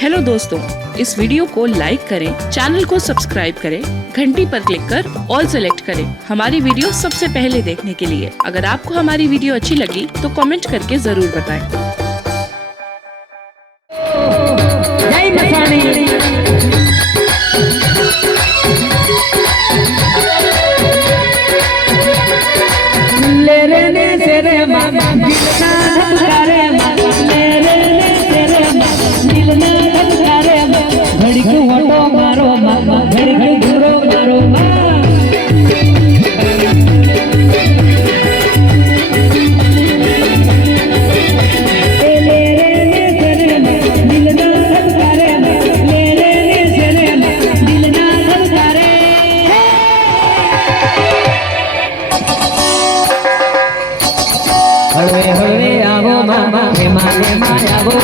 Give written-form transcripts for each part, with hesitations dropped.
Hello दोस्तों, इस video को लाइक करें, चैनल को सब्सक्राइब करें, घंटी पर क्लिक कर ऑल सेलेक्ट करें हमारी वीडियो सबसे पहले देखने के लिए। अगर आपको हमारी वीडियो अच्छी लगी तो कमेंट करके जरूर बताएं। जय मसानी ले रे ने तेरे मामा दिलना धमकारे ले रे ने तेरे मामा दिलना धमकारे घड़ी को ऑटो मारो मामा घड़ी को दूरो मारो हळवे हळवे आवो मामा हेमा हेमा आवो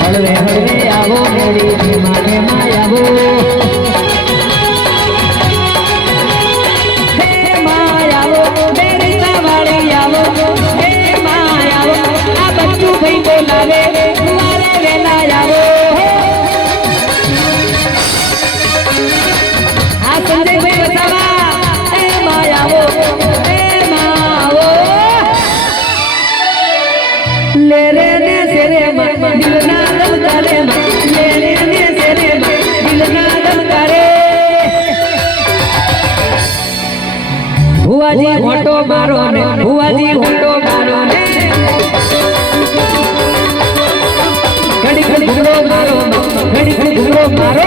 हळवे हळवे आवो मेरी हेमा हेमा आवो हेमा आवो मेरी सवारी आवो हेमा आवो आ बच्चू भाई बोलावे तुम्हारे वेला आवो आ संजय भाई बतावा ले रे ने तेरे दिलना धमकारे ले रे ने तेरे दिलना धमकारे हुआ जी ऑटो मारो ने हुआ जी ऑटो मारो ने घड़ी घड़ी घुरो मारो घड़ी घड़ी घुरो मारो